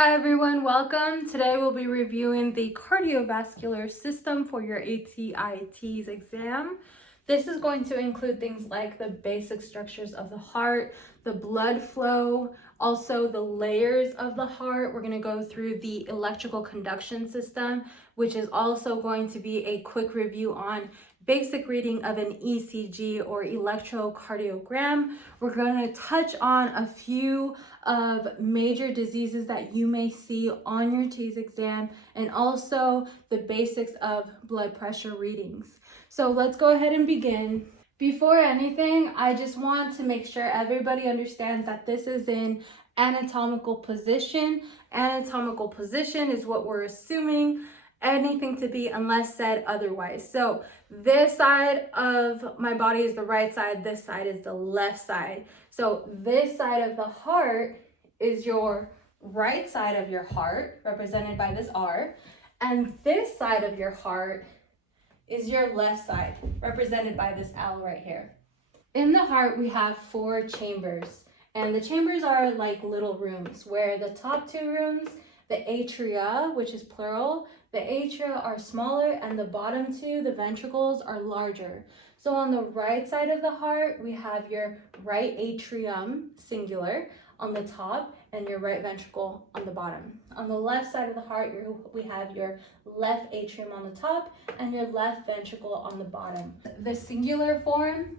Hi everyone, welcome. Today we'll be reviewing the cardiovascular system for your ATI TEAS exam. This is going to include things like the basic structures of the heart, the blood flow, also the layers of the heart. We're going to go through the electrical conduction system, which is also going to be a quick review on basic reading of an ECG or electrocardiogram. We're going to touch on a few of major diseases that you may see on your TEAS exam and also the basics of blood pressure readings. So let's go ahead and begin. Before anything, I just want to make sure everybody understands that this is in anatomical position. Anatomical position is what we're assuming anything to be unless said otherwise. So this side of my body is the right side, this side is the left side. So this side of the heart is your right side of your heart, represented by this R, and this side of your heart is your left side, represented by this L right here. In the heart, we have 4 chambers, and the chambers are like little rooms, where the top 2 rooms, the atria, which is plural, the atria are smaller, and the bottom 2, the ventricles, are larger. So on the right side of the heart, we have your right atrium, singular, on the top, and your right ventricle on the bottom. On the left side of the heart, we have your left atrium on the top and your left ventricle on the bottom. The singular form,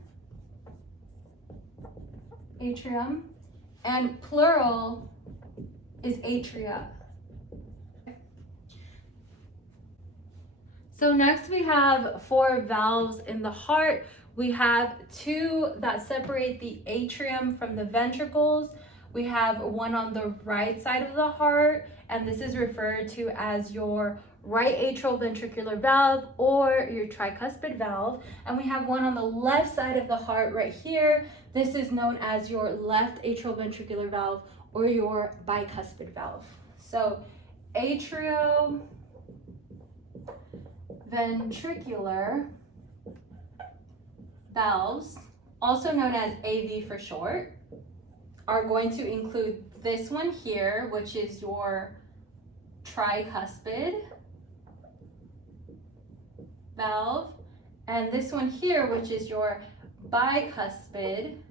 atrium, and plural is atria. So next we have 4 valves in the heart. We have 2 that separate the atrium from the ventricles. We have one on the right side of the heart, and this is referred to as your right atrial ventricular valve or your tricuspid valve. And we have one on the left side of the heart right here. This is known as your left atrial ventricular valve or your bicuspid valve. So atrioventricular valves, also known as AV for short, are going to include this one here, which is your tricuspid valve, and this one here, which is your bicuspid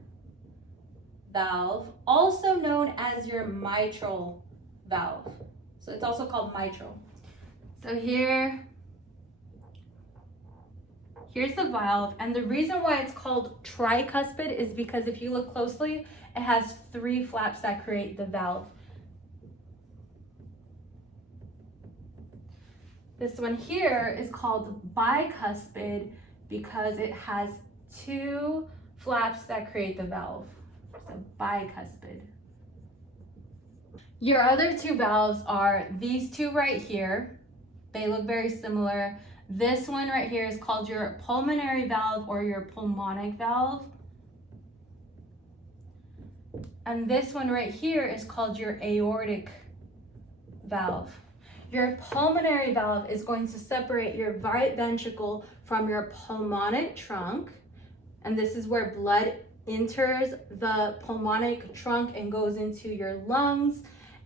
valve, also known as your mitral valve. So it's also called mitral. So here's the valve, and the reason why it's called tricuspid is because if you look closely, it has 3 flaps that create the valve. This one here is called bicuspid because it has 2 flaps that create the valve. So bicuspid. Your other 2 valves are these 2 right here. They look very similar. This one right here is called your pulmonary valve or your pulmonic valve. And this one right here is called your aortic valve. Your pulmonary valve is going to separate your right ventricle from your pulmonic trunk. And this is where blood enters the pulmonic trunk and goes into your lungs.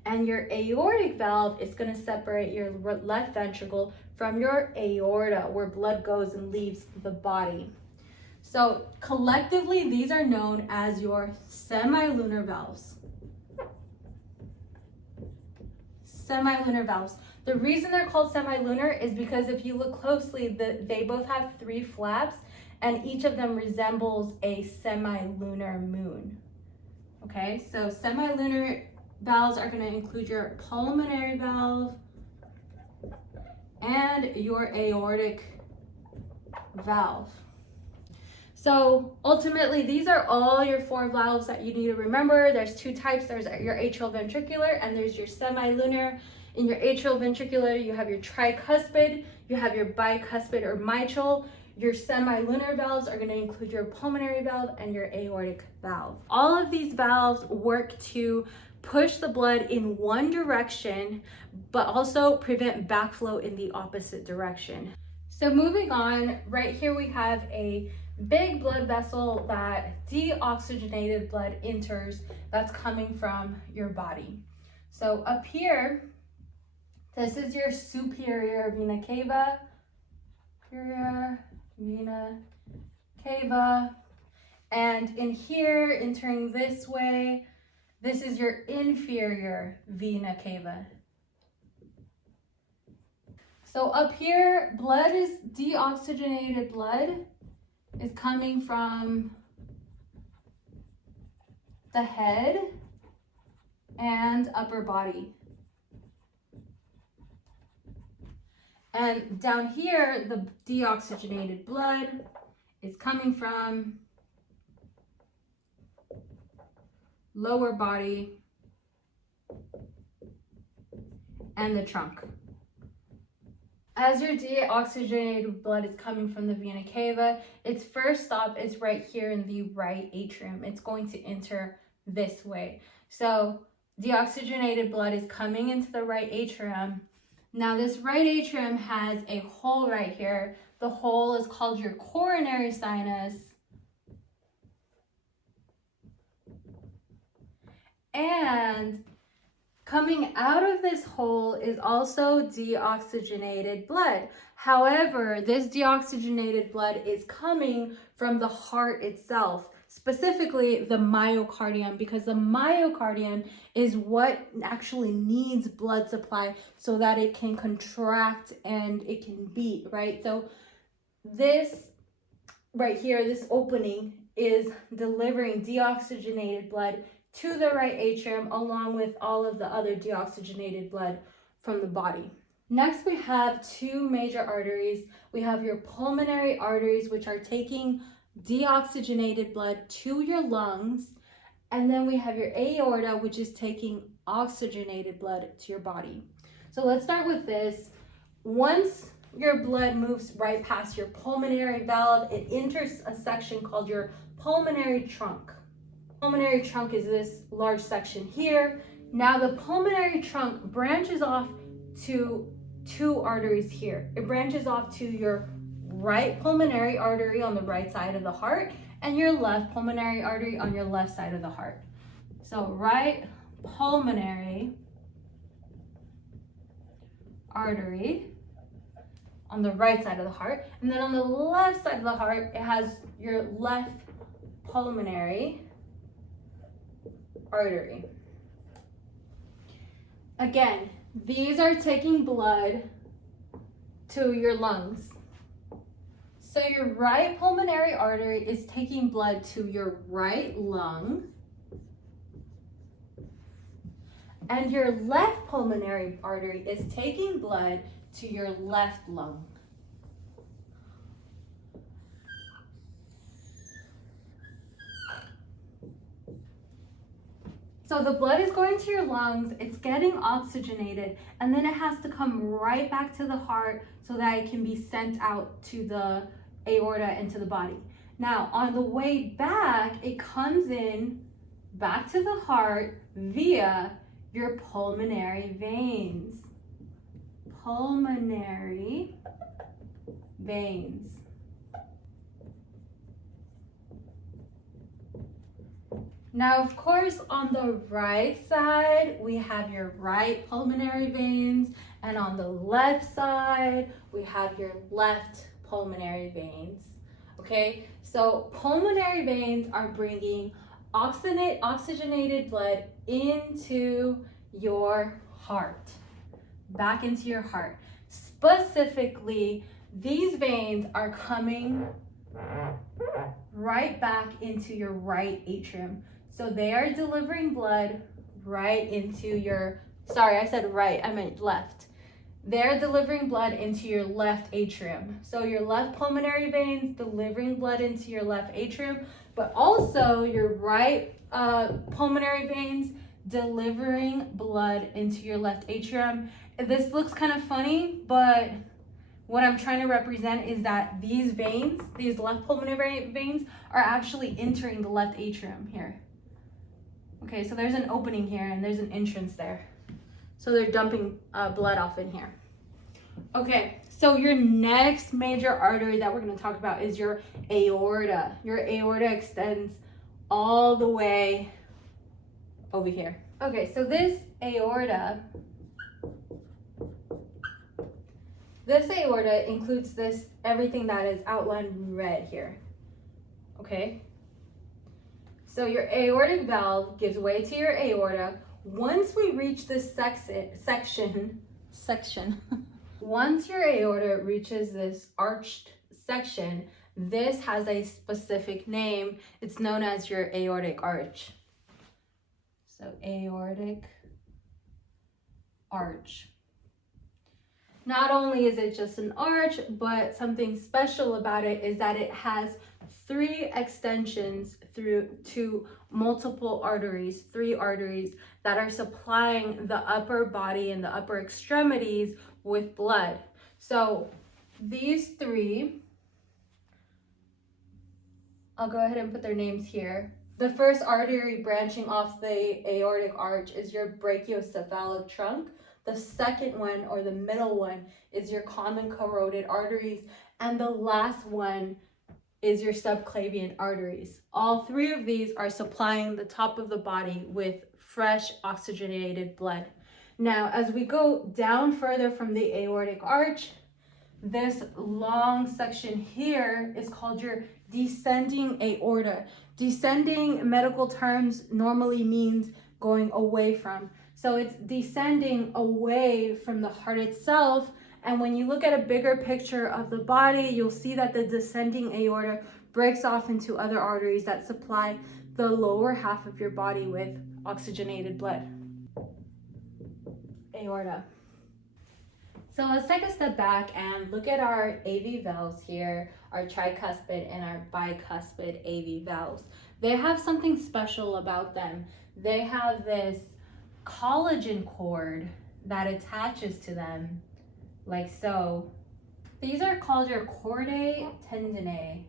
And your aortic valve is going to separate your left ventricle from your aorta, where blood goes and leaves the body. So collectively, these are known as your semilunar valves. Semilunar valves. The reason they're called semilunar is because if you look closely, they both have 3 flaps, and each of them resembles a semilunar moon. Okay, so semilunar valves are going to include your pulmonary valve and your aortic valve. So ultimately, these are all your 4 valves that you need to remember. There's 2 types. There's your atrial ventricular and there's your semilunar. In your atrial ventricular, you have your tricuspid, you have your bicuspid or mitral. Your semilunar valves are going to include your pulmonary valve and your aortic valve. All of these valves work to push the blood in one direction, but also prevent backflow in the opposite direction. So moving on, right here we have a big blood vessel that deoxygenated blood enters that's coming from your body. So up here, this is your superior vena cava, superior vena cava. And in here, entering this way, this is your inferior vena cava. So up here, blood is deoxygenated blood is coming from the head and upper body. And down here, the deoxygenated blood is coming from lower body and the trunk. As your deoxygenated blood is coming from the vena cava, its first stop is right here in the right atrium. It's going to enter this way. So deoxygenated blood is coming into the right atrium. Now this right atrium has a hole right here. The hole is called your coronary sinus. And coming out of this hole is also deoxygenated blood. However, this deoxygenated blood is coming from the heart itself, specifically the myocardium, because the myocardium is what actually needs blood supply so that it can contract and it can beat, right? So this right here, this opening is delivering deoxygenated blood to the right atrium along with all of the other deoxygenated blood from the body. Next, we have two major arteries. We have your pulmonary arteries, which are taking deoxygenated blood to your lungs. And then we have your aorta, which is taking oxygenated blood to your body. So let's start with this. Once your blood moves right past your pulmonary valve, it enters a section called your pulmonary trunk. Pulmonary trunk is this large section here. Now the pulmonary trunk branches off to two arteries here. It branches off to your right pulmonary artery on the right side of the heart and your left pulmonary artery on your left side of the heart. So right pulmonary artery on the right side of the heart, and then on the left side of the heart, it has your left pulmonary artery. Again, these are taking blood to your lungs. So your right pulmonary artery is taking blood to your right lung, and your left pulmonary artery is taking blood to your left lung. So the blood is going to your lungs, it's getting oxygenated, and then it has to come right back to the heart so that it can be sent out to the aorta and to the body. Now, on the way back, it comes in back to the heart via your pulmonary veins. Pulmonary veins. Now, of course, on the right side, we have your right pulmonary veins, and on the left side, we have your left pulmonary veins. Okay, so pulmonary veins are bringing oxygenated blood into your heart, back into your heart. Specifically, these veins are coming right back into your right atrium. So they are delivering blood right into your, sorry, I said right, I meant left. They're delivering blood into your left atrium. So your left pulmonary veins delivering blood into your left atrium, but also your right pulmonary veins delivering blood into your left atrium. This looks kind of funny, but what I'm trying to represent is that these veins, these left pulmonary veins, are actually entering the left atrium here. Okay, so there's an opening here and there's an entrance there. So they're dumping blood off in here. Okay, so your next major artery that we're going to talk about is your aorta. Your aorta extends all the way over here. Okay, so this aorta includes everything that is outlined in red here. Okay? So your aortic valve gives way to your aorta. Once we reach this section, once your aorta reaches this arched section, this has a specific name. It's known as your aortic arch. So aortic arch. Not only is it just an arch, but something special about it is that it has 3 extensions through to multiple arteries, 3 arteries that are supplying the upper body and the upper extremities with blood. So these 3, I'll go ahead and put their names here. The first artery branching off the aortic arch is your brachiocephalic trunk. The second one, or the middle one, is your common carotid arteries. And the last one is your subclavian arteries. All 3 of these are supplying the top of the body with fresh oxygenated blood. Now, as we go down further from the aortic arch, this long section here is called your descending aorta. Descending, medical terms, normally means going away from. So it's descending away from the heart itself. And when you look at a bigger picture of the body, you'll see that the descending aorta breaks off into other arteries that supply the lower half of your body with oxygenated blood. Aorta. So let's take a step back and look at our AV valves here, our tricuspid and our bicuspid AV valves. They have something special about them. They have this collagen cord that attaches to them, like so. These are called your chordae tendineae.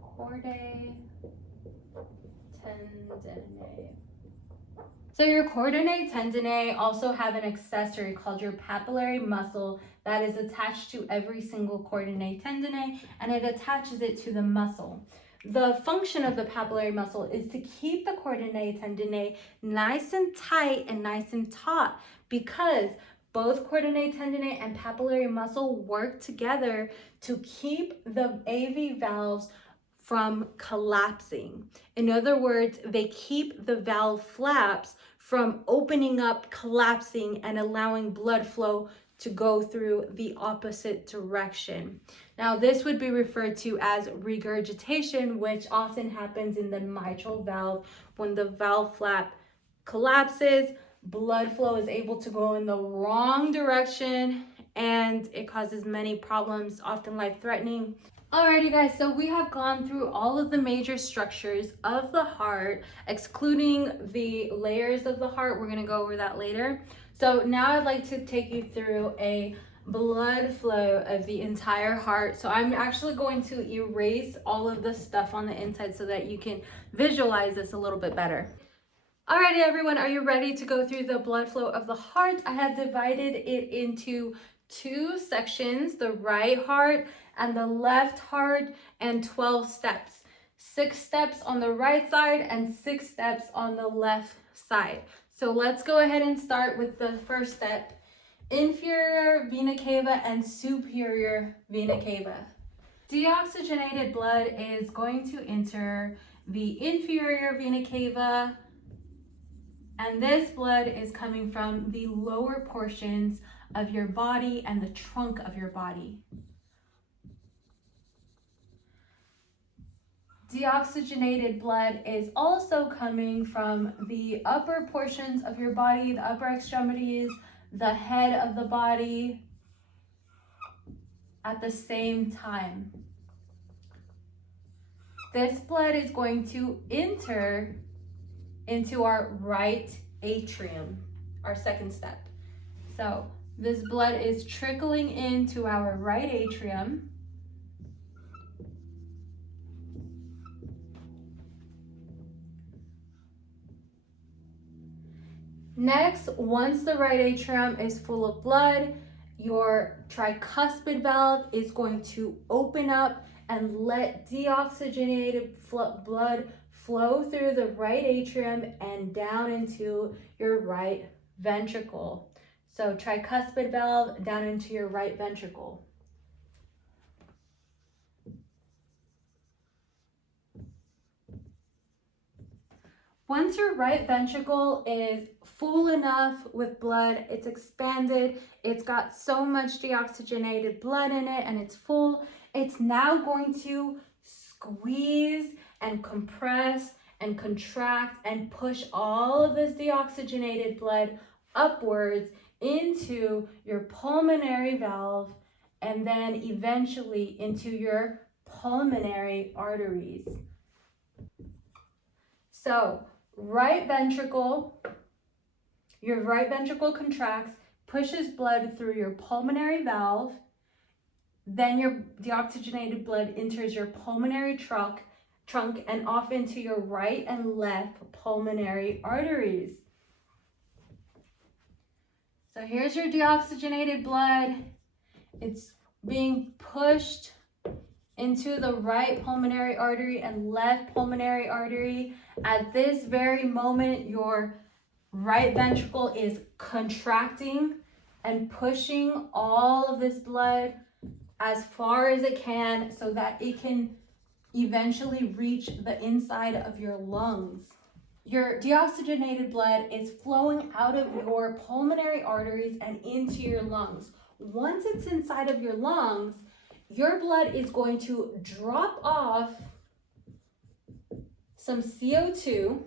Chordae tendineae. So your chordae tendineae also have an accessory called your papillary muscle that is attached to every single chordae tendineae, and it attaches it to the muscle. The function of the papillary muscle is to keep the chordae tendineae nice and tight and nice and taut, because both chordae tendineae and papillary muscle work together to keep the AV valves from collapsing. In other words, they keep the valve flaps from opening up, collapsing, and allowing blood flow to go through the opposite direction. Now, this would be referred to as regurgitation, which often happens in the mitral valve. When the valve flap collapses, blood flow is able to go in the wrong direction, and it causes many problems, often life-threatening. Alrighty guys, so we have gone through all of the major structures of the heart, excluding the layers of the heart. We're gonna go over that later. So now I'd like to take you through a blood flow of the entire heart. So I'm actually going to erase all of the stuff on the inside so that you can visualize this a little bit better. Alrighty everyone, are you ready to go through the blood flow of the heart? I have divided it into 2 sections, the right heart and the left heart, and 12 steps. 6 steps on the right side and 6 steps on the left side. So let's go ahead and start with the first step, inferior vena cava and superior vena cava. Deoxygenated blood is going to enter the inferior vena cava, and this blood is coming from the lower portions of your body and the trunk of your body. Deoxygenated blood is also coming from the upper portions of your body, the upper extremities, the head of the body at the same time. This blood is going to enter into our right atrium, our second step. So this blood is trickling into our right atrium. Next, once the right atrium is full of blood, your tricuspid valve is going to open up and let deoxygenated blood flow through the right atrium and down into your right ventricle. So tricuspid valve down into your right ventricle. Once your right ventricle is full enough with blood, it's expanded, it's got so much deoxygenated blood in it and it's full, it's now going to squeeze and compress and contract and push all of this deoxygenated blood upwards into your pulmonary valve and then eventually into your pulmonary arteries. So, your right ventricle contracts, pushes blood through your pulmonary valve, then your deoxygenated blood enters your pulmonary trunk and off into your right and left pulmonary arteries. So here's your deoxygenated blood. It's being pushed into the right pulmonary artery and left pulmonary artery. At this very moment, your right ventricle is contracting and pushing all of this blood as far as it can so that it can eventually reach the inside of your lungs. Your deoxygenated blood is flowing out of your pulmonary arteries and into your lungs. Once it's inside of your lungs, your blood is going to drop off some CO2,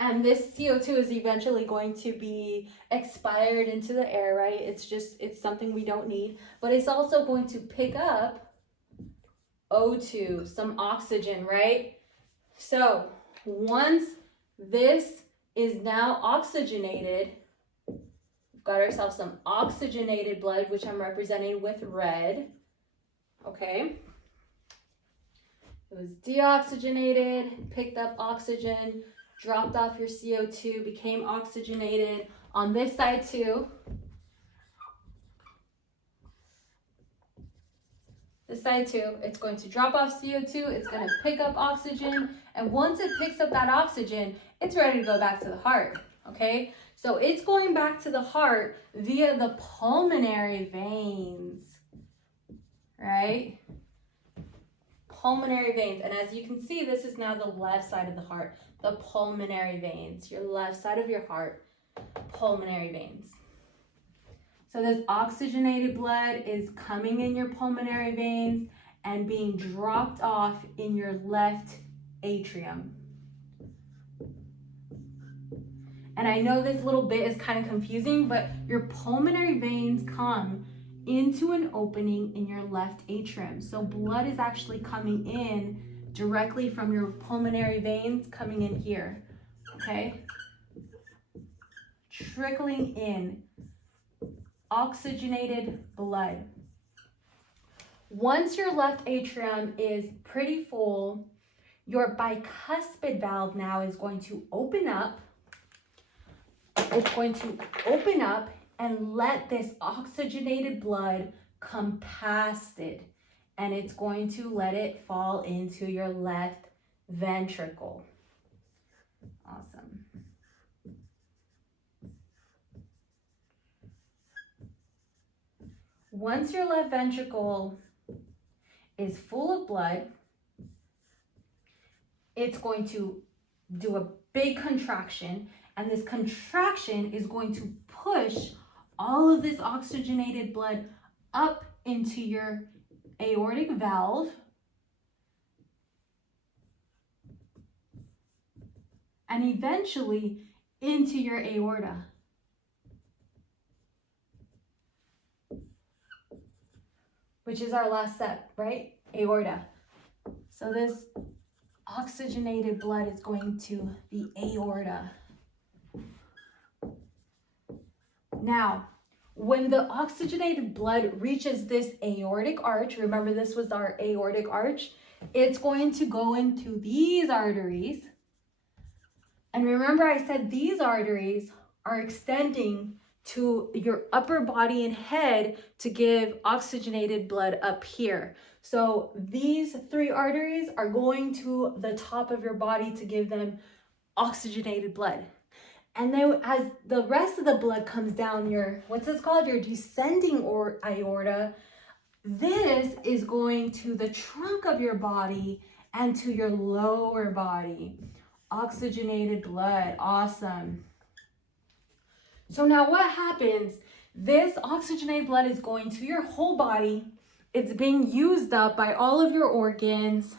and this CO2 is eventually going to be expired into the air, right? It's something we don't need, but it's also going to pick up O2, some oxygen, right? So once this is now oxygenated, we've got ourselves some oxygenated blood, which I'm representing with red, okay? It was deoxygenated, picked up oxygen, dropped off your CO2, became oxygenated. On this side too, it's going to drop off CO2, it's going to pick up oxygen, and once it picks up that oxygen, it's ready to go back to the heart, okay? So it's going back to the heart via the pulmonary veins, right? Pulmonary veins, and as you can see, this is now the left side of the heart, the pulmonary veins, your left side of your heart, pulmonary veins. So this oxygenated blood is coming in your pulmonary veins and being dropped off in your left atrium. And I know this little bit is kind of confusing, but your pulmonary veins come into an opening in your left atrium. So blood is actually coming in directly from your pulmonary veins coming in here, okay? Trickling in oxygenated blood. Once your left atrium is pretty full, your bicuspid valve now is going to open up. It's going to open up and let this oxygenated blood come past it, and it's going to let it fall into your left ventricle. Awesome. Once your left ventricle is full of blood, it's going to do a big contraction, and this contraction is going to push all of this oxygenated blood up into your aortic valve and eventually into your aorta. Which is our last step, right? Aorta. So this oxygenated blood is going to the aorta. Now, when the oxygenated blood reaches this aortic arch, remember this was our aortic arch, it's going to go into these arteries. And remember I said these arteries are extending to your upper body and head to give oxygenated blood up here. So these 3 arteries are going to the top of your body to give them oxygenated blood. And then as the rest of the blood comes down your, what's this called? Your descending aorta, this is going to the trunk of your body and to your lower body. Oxygenated blood, awesome. So now what happens? This oxygenated blood is going to your whole body. It's being used up by all of your organs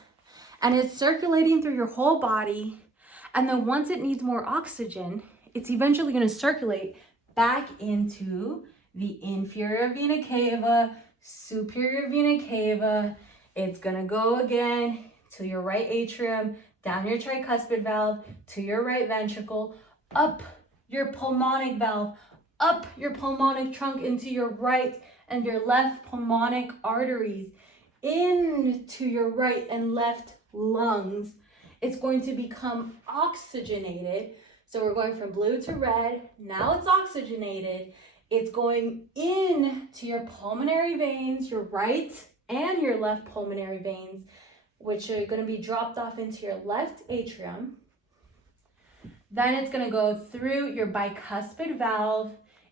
and it's circulating through your whole body. And then once it needs more oxygen, it's eventually going to circulate back into the inferior vena cava, superior vena cava. It's going to go again to your right atrium, down your tricuspid valve, to your right ventricle, up your pulmonic valve, up your pulmonic trunk into your right and your left pulmonic arteries, into your right and left lungs. It's going to become oxygenated. So we're going from blue to red. Now it's oxygenated. It's going into your pulmonary veins, your right and your left pulmonary veins, which are going to be dropped off into your left atrium. Then it's going to go through your bicuspid valve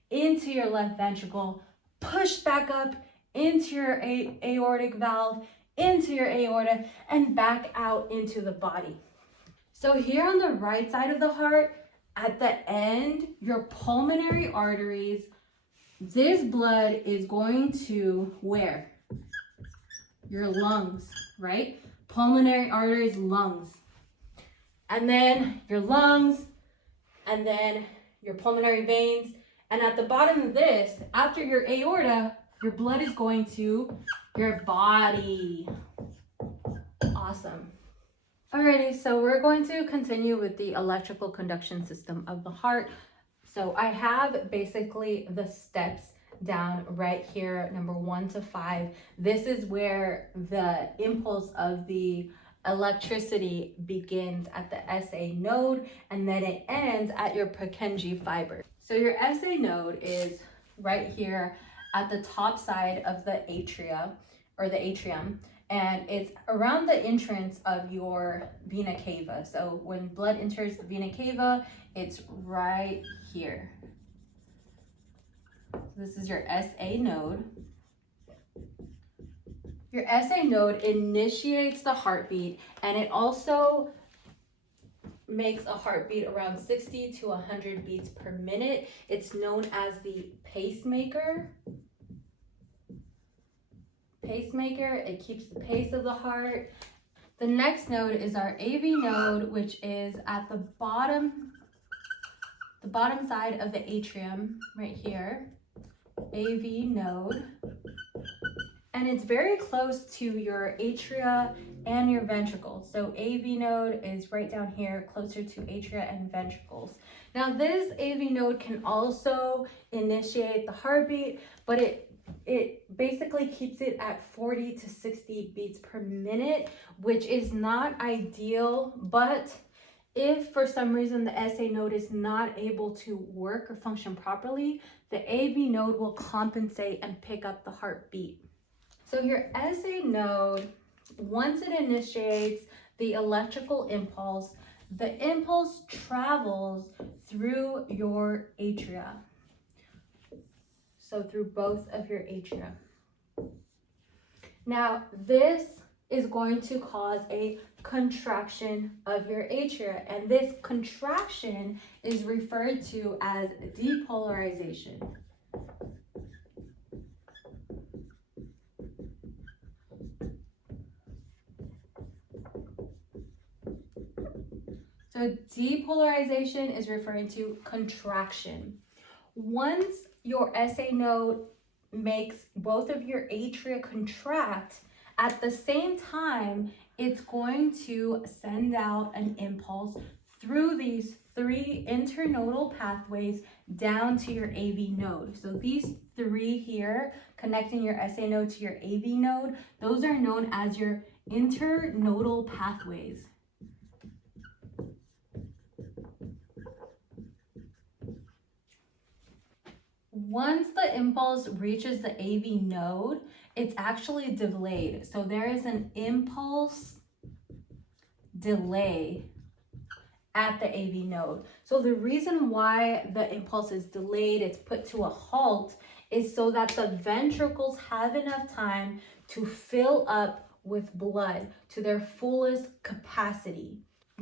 into your left ventricle, push back up into your aortic valve, into your aorta, and back out into the body. So here on the right side of the heart, at the end, your pulmonary arteries, this blood is going to where? Your lungs, right? Pulmonary arteries, lungs. And then your lungs, and then your pulmonary veins. And at the bottom of this, after your aorta, your blood is going to your body. Awesome. Alrighty, so we're going to continue with the electrical conduction system of the heart. So I have basically the steps down right here, number 1 to 5. This is where the impulse of the electricity begins at the SA node, and then it ends at your Purkinje fiber. So your SA node is right here at the top side of the atria, or the atrium, and it's around the entrance of your vena cava. So when blood enters the vena cava, it's right here. This is your SA node. Your SA node initiates the heartbeat, and it also makes a heartbeat around 60 to 100 beats per minute. It's known as the pacemaker. It keeps the pace of the heart. The next node is our AV node, which is at the bottom side of the atrium right here. AV node. And it's very close to your atria and your ventricles. So AV node is right down here, closer to atria and ventricles. Now this AV node can also initiate the heartbeat, but it basically keeps it at 40 to 60 beats per minute, which is not ideal. But if for some reason the SA node is not able to work or function properly, the AV node will compensate and pick up the heartbeat. So your SA node, once it initiates the electrical impulse, the impulse travels through your atria. So through both of your atria. Now this is going to cause a contraction of your atria, and this contraction is referred to as depolarization. So depolarization is referring to contraction. Once your SA node makes both of your atria contract, at the same time, it's going to send out an impulse through these 3 internodal pathways down to your AV node. So these 3 here, connecting your SA node to your AV node, those are known as your internodal pathways. once the impulse reaches the AV node, it's actually delayed. So there is an impulse delay at the AV node. So the reason why the impulse is delayed, it's put to a halt, is so that the ventricles have enough time to fill up with blood to their fullest capacity.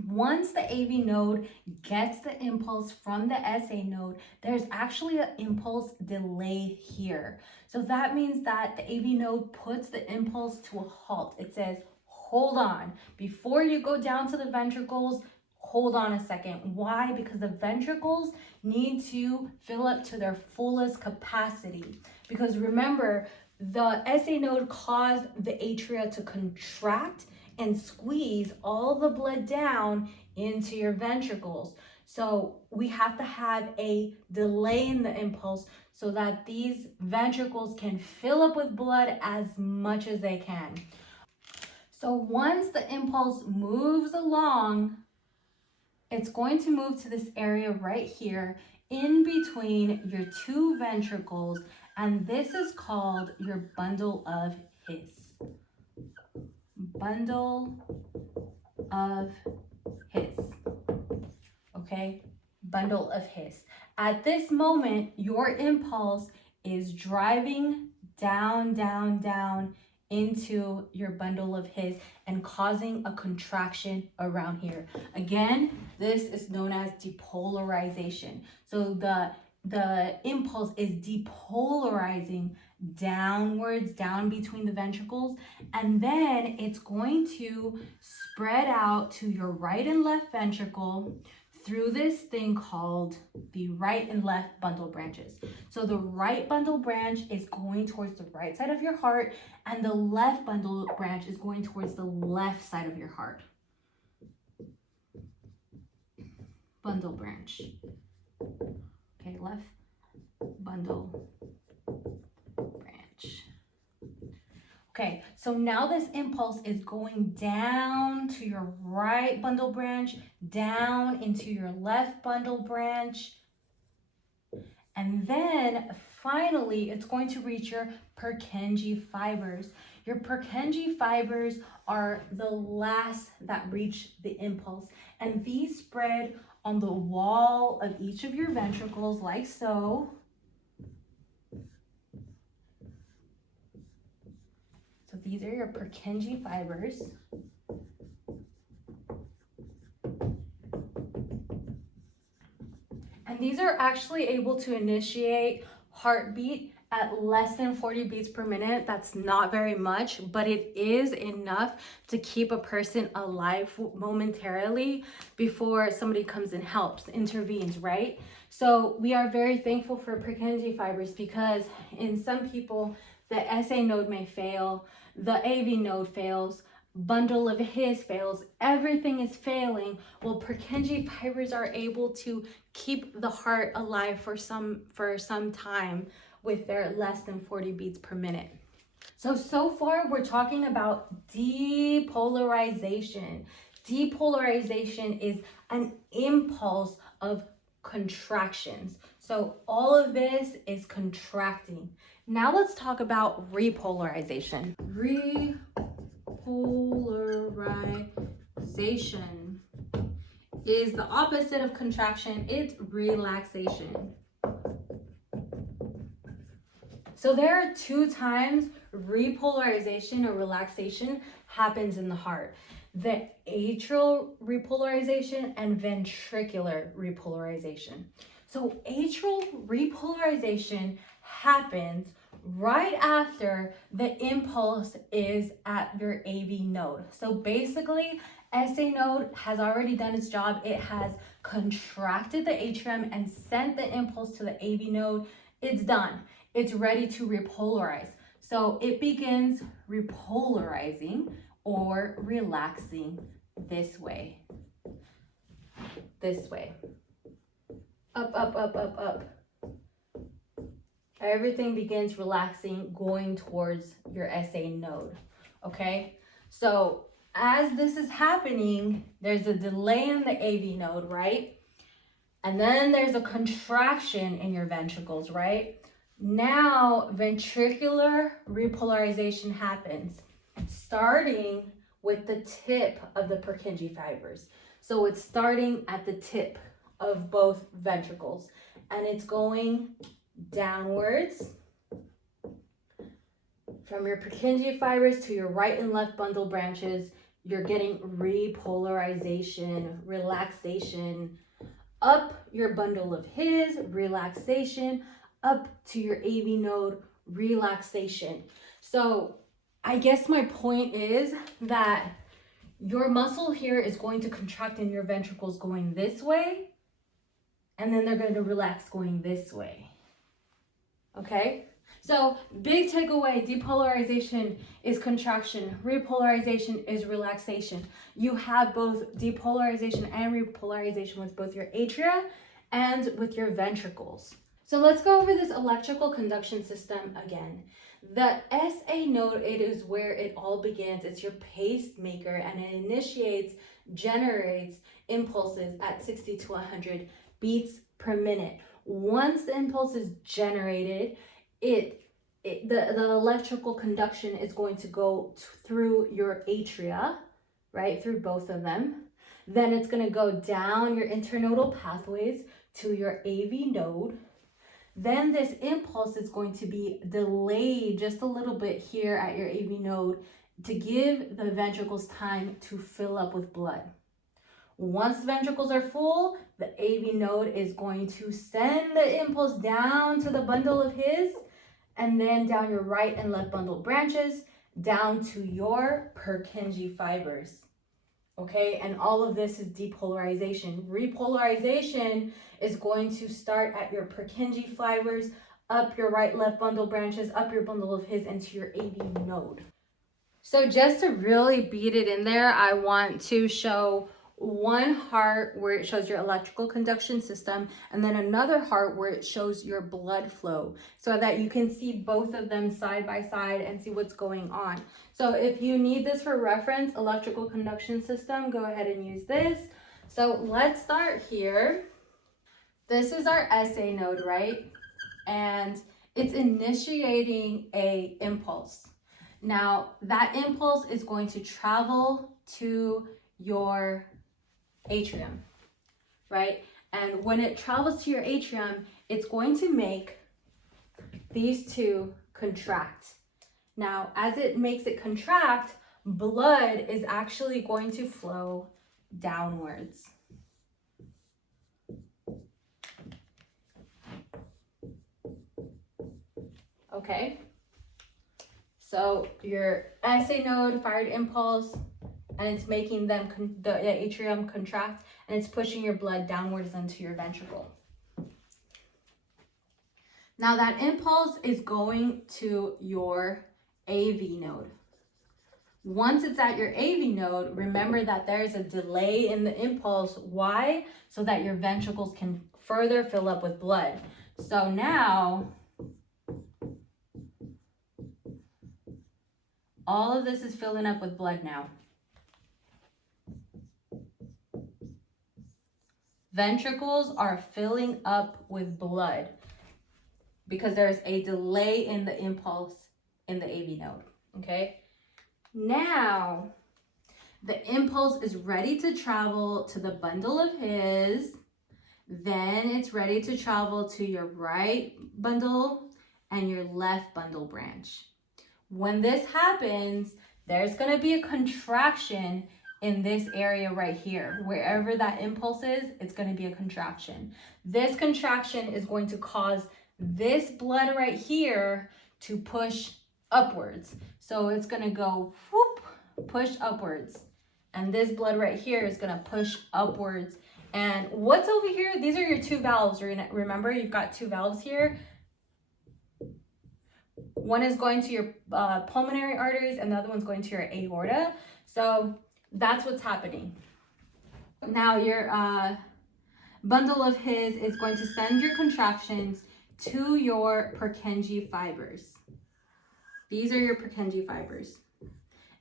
Once the AV node gets the impulse from the SA node, there's actually an impulse delay here. So that means that the AV node puts the impulse to a halt. It says, hold on. Before you go down to the ventricles, hold on a second. Why? Because the ventricles need to fill up to their fullest capacity. Because remember, the SA node caused the atria to contract and squeeze all the blood down into your ventricles. So we have to have a delay in the impulse so that these ventricles can fill up with blood as much as they can. So once the impulse moves along, it's going to move to this area right here in between your two ventricles, and this is called your bundle of His. Bundle of His. Okay? Bundle of His. At this moment, your impulse is driving down, down, down into your bundle of His and causing a contraction around here. Again, this is known as depolarization. So the impulse is depolarizing downwards, down between the ventricles, and then it's going to spread out to your right and left ventricle through this thing called the right and left bundle branches. So the right bundle branch is going towards the right side of your heart, and the left bundle branch is going towards the left side of your heart. Bundle branch. Okay, left bundle branch. Okay, so now this impulse is going down to your right bundle branch, down into your left bundle branch, and then finally it's going to reach your Purkinje fibers. Your Purkinje fibers are the last that reach the impulse, and these spread on the wall of each of your ventricles like so. So these are your Purkinje fibers. And these are actually able to initiate heartbeat at less than 40 beats per minute. That's not very much, but it is enough to keep a person alive momentarily before somebody comes and helps, intervenes, right? So we are very thankful for Purkinje fibers because in some people, the SA node may fail, the AV node fails, bundle of His fails, everything is failing. Well, Purkinje fibers are able to keep the heart alive for some time with their less than 40 beats per minute. So far we're talking about depolarization. Depolarization is an impulse of contractions. So all of this is contracting. Now let's talk about repolarization. Repolarization is the opposite of contraction. It's relaxation. So there are two times repolarization or relaxation happens in the heart. The atrial repolarization and ventricular repolarization. So atrial repolarization happens right after the impulse is at your AV node. So basically, SA node has already done its job. It has contracted the atrium and sent the impulse to the AV node. It's done. It's ready to repolarize. So it begins repolarizing or relaxing this way. This way. Up, up, up, up, up. Everything begins relaxing, going towards your SA node, okay? So as this is happening, there's a delay in the AV node, right? And then there's a contraction in your ventricles, right? Now, ventricular repolarization happens, starting with the tip of the Purkinje fibers. So it's starting at the tip of both ventricles, and it's going downwards from your Purkinje fibers to your right and left bundle branches. You're getting repolarization, relaxation, up your bundle of his, relaxation, up to your AV node, relaxation. So I guess my point is that your muscle here is going to contract in your ventricles going this way, and then they're going to relax going this way. Okay? So big takeaway, depolarization is contraction, repolarization is relaxation. You have both depolarization and repolarization with both your atria and with your ventricles. So let's go over this electrical conduction system again. The SA node, it is where it all begins. It's your pacemaker, and it initiates, generates impulses at 60 to 100 beats per minute. Once the impulse is generated, the electrical conduction is going to go through your atria, right, through both of them. Then it's going to go down your internodal pathways to your AV node. Then this impulse is going to be delayed just a little bit here at your AV node to give the ventricles time to fill up with blood. Once the ventricles are full, the AV node is going to send the impulse down to the bundle of his, and then down your right and left bundle branches, down to your Purkinje fibers. Okay, and all of this is depolarization. Repolarization is going to start at your Purkinje fibers, up your right left bundle branches, up your bundle of his, into your AV node. So just to really beat it in there, I want to show one heart where it shows your electrical conduction system, and then another heart where it shows your blood flow, so that you can see both of them side by side and see what's going on. So if you need this for reference, electrical conduction system, go ahead and use this. So let's start here. This is our SA node, right? And it's initiating a impulse. Now that impulse is going to travel to your atrium, right? And when it travels to your atrium, it's going to make these two contract. Now, as it makes it contract, blood is actually going to flow downwards. Okay? So your SA node fired impulse, and it's making them the atrium contract, and it's pushing your blood downwards into your ventricle. Now that impulse is going to your AV node. Once it's at your AV node, remember that there's a delay in the impulse. Why? So that your ventricles can further fill up with blood. So now, all of this is filling up with blood now. Ventricles are filling up with blood because there's a delay in the impulse in the AV node, okay? Now, the impulse is ready to travel to the bundle of his, then it's ready to travel to your right bundle and your left bundle branch. When this happens, there's gonna be a contraction in this area right here. Wherever that impulse is, it's going to be a contraction. This contraction is going to cause this blood right here to push upwards. So it's going to go whoop, push upwards. And this blood right here is going to push upwards. And what's over here? These are your two valves. Remember, you've got two valves here. One is going to your pulmonary arteries, and the other one's going to your aorta. So that's what's happening. Now your bundle of his is going to send your contractions to your Purkinje fibers. These are your Purkinje fibers.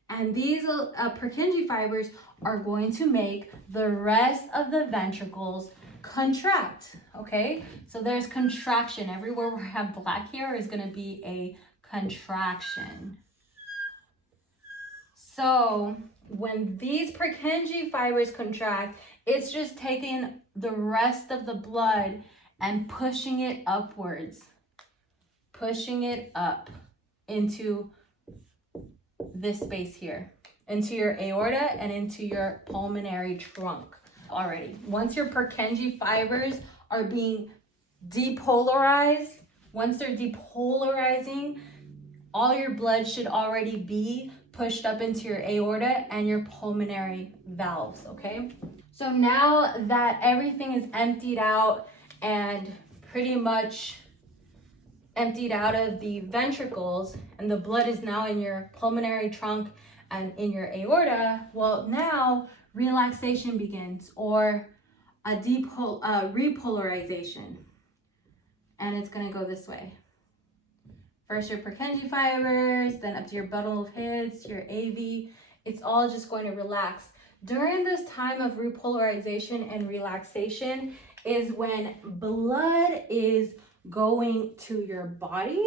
And these Purkinje fibers are going to make the rest of the ventricles contract, okay? So there's contraction. Everywhere where I have black here is gonna be a contraction. So when these Purkinje fibers contract, it's just taking the rest of the blood and pushing it upwards, pushing it up into this space here, into your aorta and into your pulmonary trunk already. Once your Purkinje fibers are being depolarized, once they're depolarizing, all your blood should already be pushed up into your aorta and your pulmonary valves, okay? So now that everything is emptied out and pretty much emptied out of the ventricles and the blood is now in your pulmonary trunk and in your aorta, well, now relaxation begins, or a repolarization. And it's gonna go this way. First your Purkinje fibers, then up to your bundle of hits, your AV. It's all just going to relax. During this time of repolarization and relaxation is when blood is going to your body,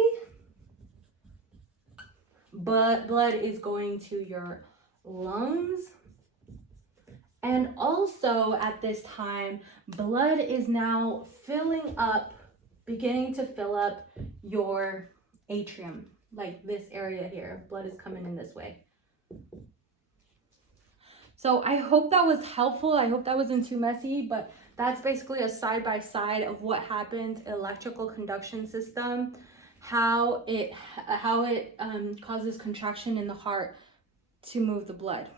but blood is going to your lungs. And also at this time, blood is now filling up, beginning to fill up your atrium, like this area here. Blood is coming in this way. So I hope that was helpful. I hope that wasn't too messy, but that's basically a side-by-side of what happens in electrical conduction system, how it causes contraction in the heart to move the blood.